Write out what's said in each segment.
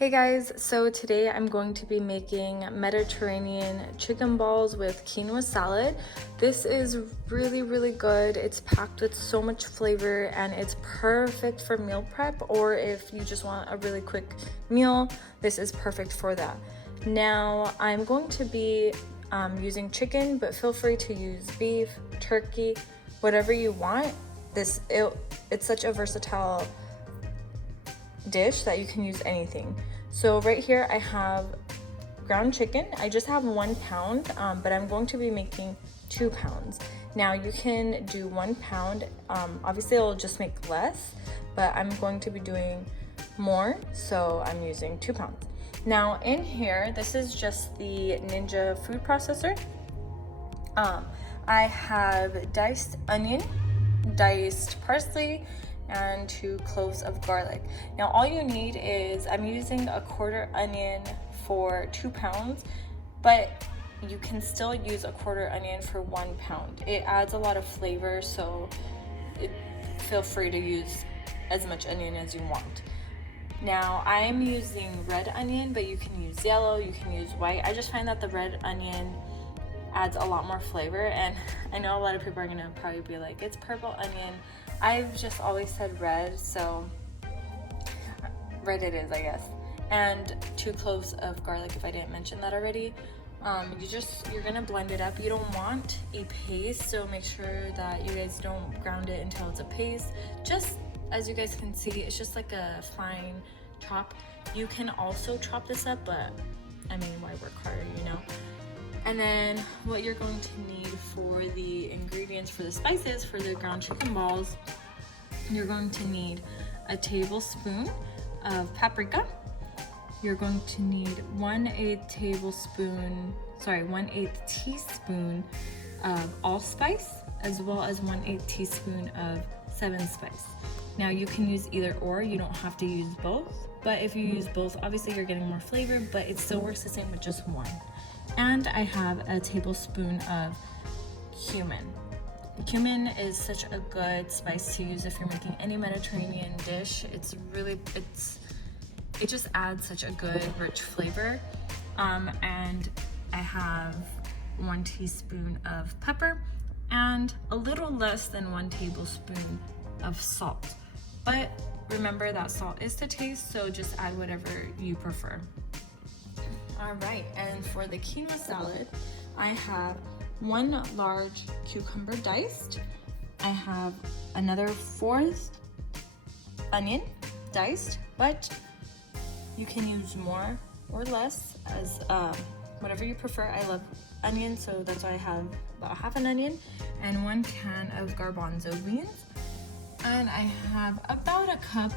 Hey guys, so today I'm going to be making Mediterranean chicken balls with quinoa salad. This is really good. It's packed with so much flavor and it's perfect for meal prep, or if you just want a really quick meal, this is perfect for that. Now I'm going to be using chicken, but feel free to use beef, turkey, whatever you want. It's such a versatile dish that you can use anything. So right here I have ground chicken. I just have 1 pound, but I'm going to be making 2 pounds. Now you can do 1 pound. Obviously it'll just make less, but I'm going to be doing more, so I'm using 2 pounds. Now in here, this is just the Ninja food processor. I have diced onion, diced parsley, and 2 cloves of garlic. Now all you need is, I'm using a 1/4 onion for 2 pounds, but you can still use a 1/4 onion for 1 pound. It adds a lot of flavor, so feel free to use as much onion as you want. Now I'm using red onion, but you can use yellow, you can use white. I just find that the red onion adds a lot more flavor, and I know a lot of people are gonna probably be like, it's purple onion. I've just always said red, so red it is, I guess. And 2 cloves of garlic, if I didn't mention that already. You're gonna blend it up. You don't want a paste, so make sure that you guys don't ground it until it's a paste. Just as you guys can see, it's just like a fine chop. You can also chop this up, but I mean, why work harder, you know? And then what you're going to need for the ingredients for the spices for the ground chicken balls, you're going to need a tablespoon of paprika. You're going to need 1/8 teaspoon of allspice, as well as 1/8 teaspoon of 7 spice. Now you can use either or, you don't have to use both, but if you use both, obviously you're getting more flavor, but it still works the same with just one. And I have a tablespoon of cumin. Cumin is such a good spice to use if you're making any Mediterranean dish. It just adds such a good rich flavor. And I have 1 teaspoon of pepper and a little less than 1 tablespoon of salt. But remember that salt is to taste, so just add whatever you prefer. All right, and for the quinoa salad, I have 1 large cucumber diced. I have another 4th onion diced, but you can use more or less as whatever you prefer. I love onion, so that's why I have about half an onion, and 1 can of garbanzo beans. And I have about a cup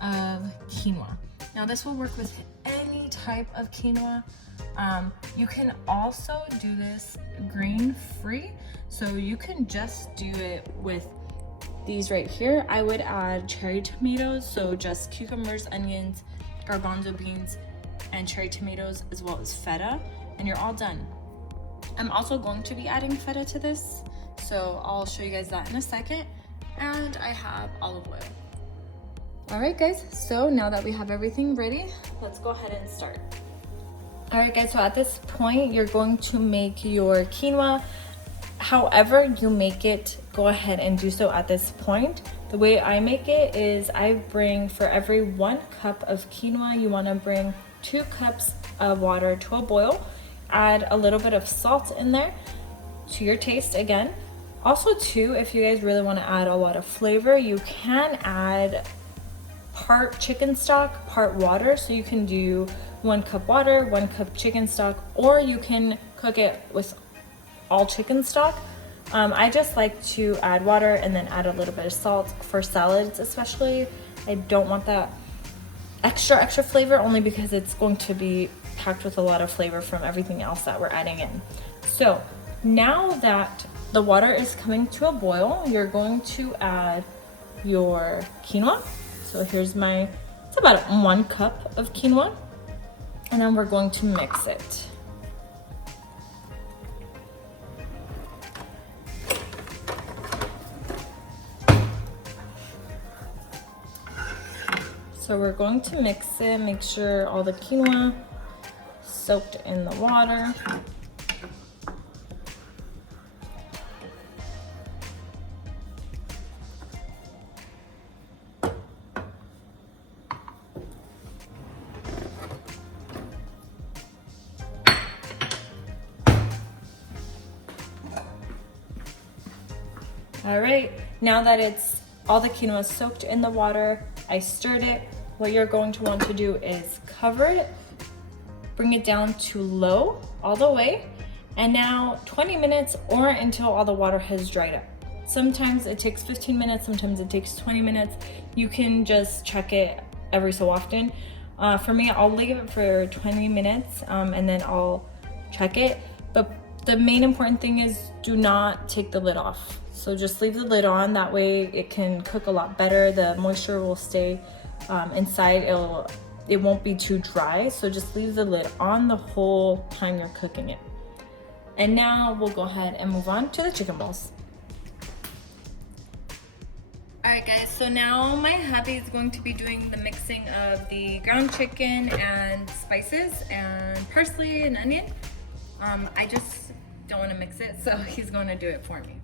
of quinoa. Now this will work with any type of quinoa. You can also do this grain-free, so you can just do it with these right here. I would add cherry tomatoes, so just cucumbers, onions, garbanzo beans, and cherry tomatoes, as well as feta, and you're all done. I'm also going to be adding feta to this, so I'll show you guys that in a second. And I have olive oil. All right guys, so now that we have everything ready, let's go ahead and start. All right guys, so at this point, you're going to make your quinoa. However you make it, go ahead and do so at this point. The way I make it is I bring, for every 1 cup of quinoa, you wanna bring 2 cups of water to a boil. Add a little bit of salt in there to your taste again. Also too, if you guys really wanna add a lot of flavor, you can add part chicken stock, part water. So you can do 1 cup water, 1 cup chicken stock, or you can cook it with all chicken stock. I just like to add water and then add a little bit of salt for salads especially. I don't want that extra flavor, only because it's going to be packed with a lot of flavor from everything else that we're adding in. So now that the water is coming to a boil, you're going to add your quinoa. So here's it's about 1 cup of quinoa, and then we're going to mix it. So we're going to mix it, make sure all the quinoa soaked in the water. All right, now that it's all the quinoa soaked in the water, I stirred it. What you're going to want to do is cover it, bring it down to low all the way, and now 20 minutes or until all the water has dried up. Sometimes it takes 15 minutes, sometimes it takes 20 minutes. You can just check it every so often. For me, I'll leave it for 20 minutes and then I'll check it. But the main important thing is do not take the lid off. So just leave the lid on, that way it can cook a lot better. The moisture will stay inside, it won't be too dry. So just leave the lid on the whole time you're cooking it. And now we'll go ahead and move on to the chicken balls. All right guys, so now my hubby is going to be doing the mixing of the ground chicken and spices and parsley and onion. I just don't want to mix it, so he's going to do it for me.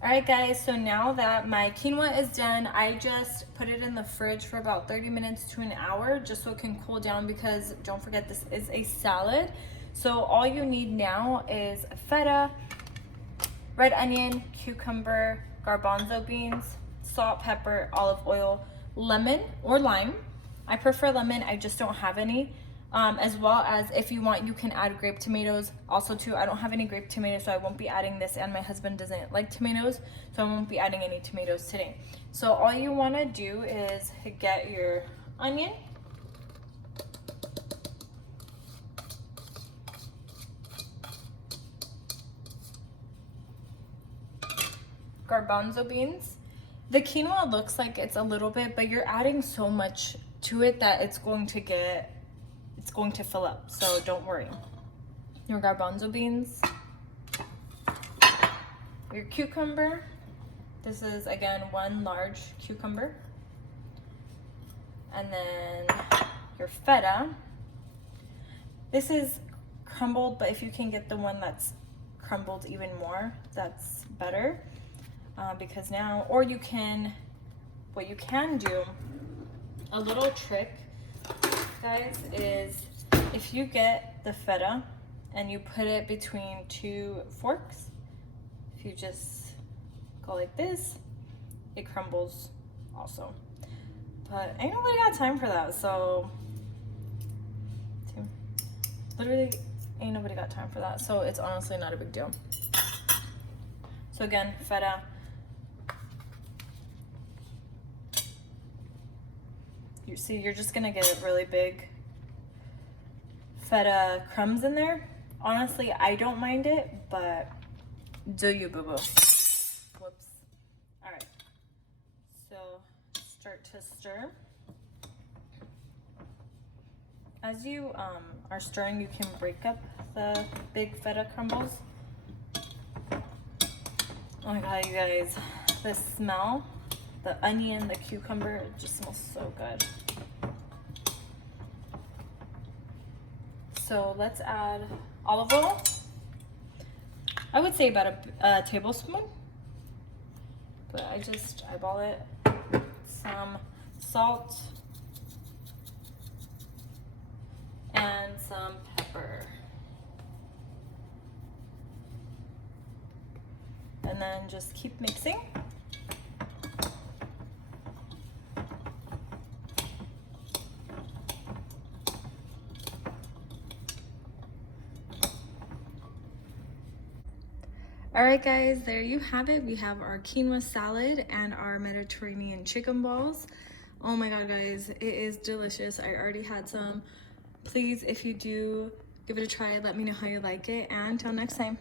All right guys, so now that my quinoa is done, I just put it in the fridge for about 30 minutes to an hour just so it can cool down, because don't forget this is a salad. So all you need now is feta, red onion, cucumber, garbanzo beans, salt, pepper, olive oil, lemon or lime. I prefer lemon, I just don't have any. As well as if you want, you can add grape tomatoes also too. I don't have any grape tomatoes, so I won't be adding this, and my husband doesn't like tomatoes, so I won't be adding any tomatoes today. So all you want to do is get your onion, garbanzo beans. The quinoa looks like it's a little bit, but you're adding so much to it that it's going to fill up, so don't worry. Your garbanzo beans, your cucumber. This is again 1 large cucumber, and then your feta. This is crumbled, but if you can get the one that's crumbled even more, that's better. Because now, or you can, what you can do, a little trick, guys, is if you get the feta and you put it between 2 forks, if you just go like this, it crumbles also. But ain't nobody got time for that, so literally ain't nobody got time for that, so it's honestly not a big deal. So again, feta. You see, you're just gonna get really big feta crumbs in there. Honestly, I don't mind it, but do you, boo-boo? Whoops. All right, so start to stir. As you are stirring, you can break up the big feta crumbles. Oh my God, you guys, the smell, the onion, the cucumber, it just smells so good. So let's add olive oil. I would say about a tablespoon, but I just eyeball it. Some salt and some pepper. And then just keep mixing. All right, guys, there you have it. We have our quinoa salad and our Mediterranean chicken balls. Oh my God, guys, it is delicious. I already had some. Please, if you do, give it a try. Let me know how you like it. And until next time.